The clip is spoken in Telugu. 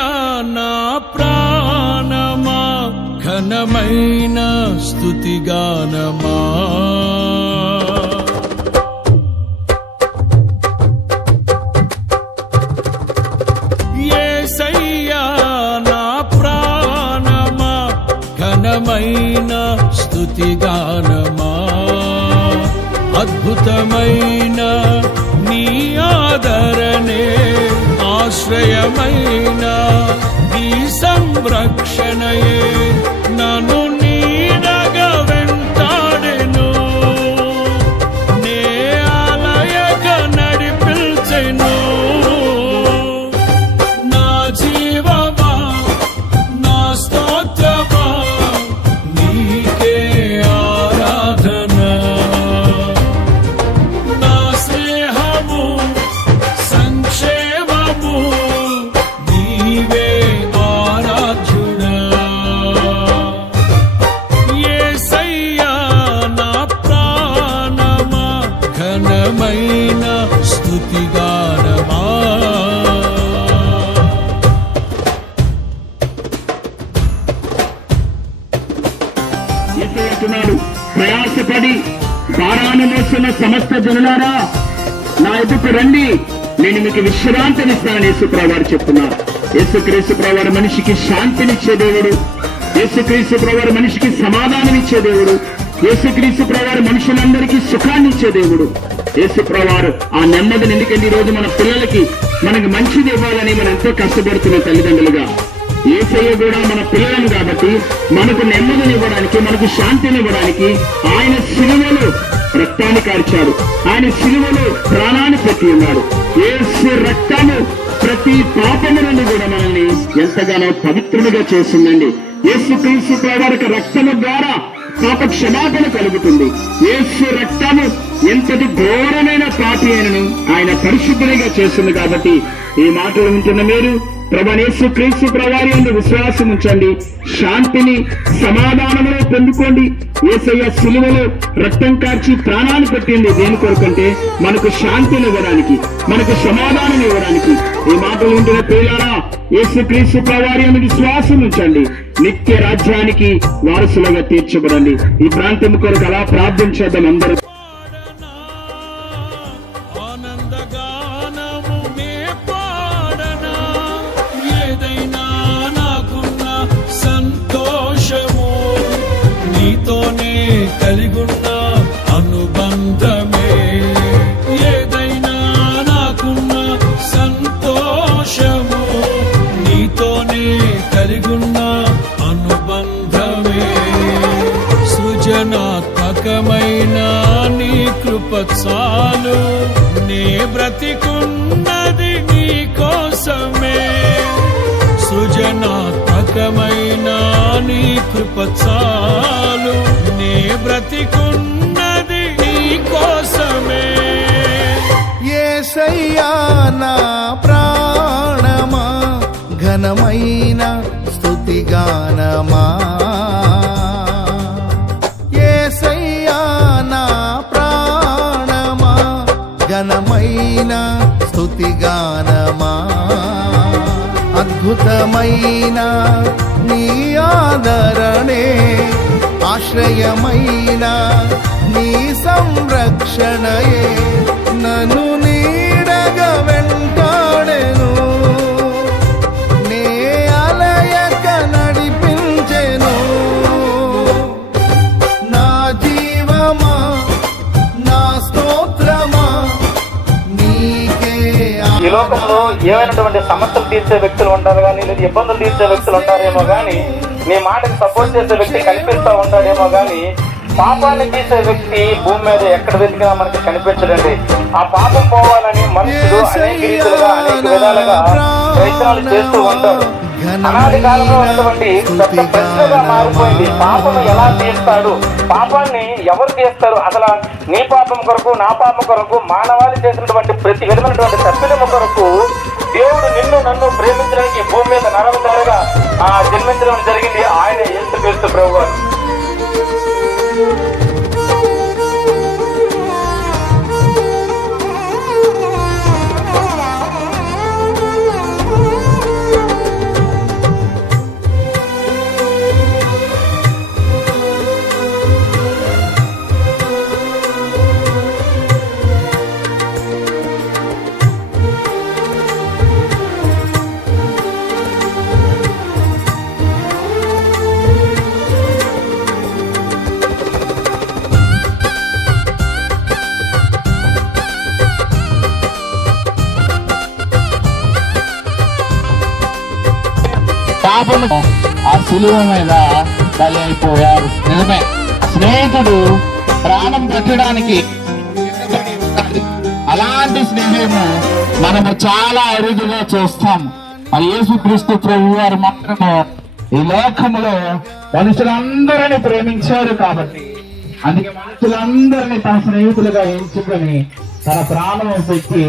యేసయ్యా నా ప్రాణమా ఘనమైన స్తుతిగానమా. యేసయ్యా నా ప్రాణమా ఘనమైన స్తుతిగానమా. అద్భుతమైన నీ ఆదరణే ఆశ్రయమైన నీ సంరక్షణయే నన్ను నీడగా వెంటాడెను. నే ఆలయక నడిపించెను. నా జీవమా నా స్తోత్రమా నీకే ఆరాధన. నా స్నేహము సంక్షేమము నీవే ఆరాధ్యుడా. యేసయ్యా నా ప్రాణమా ఘనమైన స్తుతిగానమా. అంటున్నాడు, ప్రయాసపడి భారాన్ని మోస్తున్న సమస్త జనులారా నా ఎదుకు రండి, నేను మీకు విశ్రాంతినిస్తానని యేసుప్రభువు వారు చెప్తున్నారు. యేసుక్రీస్తు ప్రభువు వారు మనిషికి శాంతినిచ్చే దేవుడు. యేసుక్రీస్తు ప్రభువు వారు మనిషికి సమాధానం ఇచ్చే దేవుడు. యేసుక్రీస్తు ప్రభువు వారు మనుషులందరికీ సుఖాన్ని ఇచ్చే దేవుడు. యేసుప్రభువు వారు ఆ నెమ్మదిని, ఎందుకంటే ఈ రోజు మన పిల్లలకి మనకి మంచిది ఇవ్వాలని మనం ఎంతో కష్టపడుతున్న తల్లిదండ్రులుగా యేసయ్య కూడా మన పిల్లలను కాబట్టి మనకు నెమ్మదిని ఇవ్వడానికి, మనకు శాంతిని ఇవ్వడానికి ఆయన సిలువలో రక్తాన్ని కార్చాడు. ఆయన సిలువలో ప్రాణాన్ని పెట్టి ఉన్నాడు. యేసు రక్తము ప్రతి పాపము నుండి కూడా మనల్ని ఎంతగానో పవిత్రులుగా చేస్తుందండి. యేసుక్రీస్తు వారికి రక్తము ద్వారా పాప క్షమాపణ కలుగుతుంది. యేసు రక్తము ఎంతటి ఘోరమైన పాపి అయినను ఆయన పరిశుద్ధునిగా చేస్తుంది. కాబట్టి ఈ మాటలు వింటున్న మీరు ప్రభువైన యేసుక్రీస్తు ప్రభువారి యందు విశ్వాసం ఉంచండి, శాంతిని సమాధానమును పొందుకోండి. యేసయ్య సిలువలో రక్తం కార్చి ప్రాణాన్ని పెట్టింది దేని కొరకంటే మనకు శాంతిని ఇవ్వడానికి, మనకు సమాధానం ఇవ్వడానికి. ఈ మాటలు వింటున్న ప్రియులారా, యేసుక్రీస్తు ప్రభువారి యందు విశ్వాసం ఉంచండి, నిత్య రాజ్యానికి వారసులుగా తీర్చబడండి. ఈ ప్రాంతం కొరకు అలా ప్రార్థన చేద్దాం అందరూ. నీతోనే కలిగున్న అనుబంధమే, ఏదైనా నాకున్న సంతోషము నీతోనే కలిగున్న అనుబంధమే. సృజనాత్మకమైన నీ కృప చాలు, నే బ్రతికున్నది నీ కోసమే. సృజనాత్మకమైన నీ కృప చాలు, నే బ్రతికున్నది నీ కోసమే. యేసయ్యా నా ప్రాణమా ఘనమైన స్తుతిగానమా. యేసయ్యా నా ప్రాణమా ఘనమైన స్తుతిగానమా. అద్భుతమైన నీ ఆదరణే ఆశ్రయమైన నీ సంరక్షణయే నన్ను నీడగా వెంటాడెను. నే అలయక నడిపించెను. నా జీవమా నా స్తోత్రమా నీకే. ఈ లోకంలో ఏమైనటువంటి సమస్యలు తీర్చే వ్యక్తులు ఉంటారు కానీ, లేదా ఇబ్బందులు తీర్చే వ్యక్తులు ఉంటారేమో కానీ, నీ మాటకి సపోర్ట్ చేసే వ్యక్తి కనిపిస్తూ ఉంటాడేమో కానీ, పాపాన్ని తీసే వ్యక్తి భూమి మీద ఎక్కడ వెతికినా మనకి కనిపించడండి. ఆ పాపం పోవాలని మనుషులు అనేక రీతులుగా అనేక విధాలుగా ప్రయత్నాలు చేస్తూ ఉంటారు. అనాది కాలంలో ఉన్నటువంటి పెద్ద ప్రశ్నగా మారిపోయింది, పాపం ఎలా తీస్తాడు, పాపాన్ని ఎవరు తీస్తారు? అసలు నీ పాపం కొరకు నా పాపం కొరకు మానవాళి చేసినటువంటి ప్రతి విధమైనటువంటి తప్పిదము కొరకు దేవుడు నిన్ను నన్ను ప్రేమించడానికి భూమి మీద నరవతారుగా జన్మించడం జరిగింది. ఆయన యేసుక్రీస్తు ప్రభువారు. పాపము ఆ శిలువ మీద బలి అయిపోయారు. నిజమే, స్నేహితుడు ప్రాణం పెట్టడానికి అలాంటి స్నేహము మనము చాలా అరుదుగా చూస్తాం. మరి యేసుక్రీస్తు ప్రభు వారు మాత్రము ఈ లోకములో మనుషులందరినీ ప్రేమించారు కాబట్టి, అందుకే మనుషులందరినీ తన స్నేహితులుగా ఎంచుకొని తన ప్రాణం పెట్టి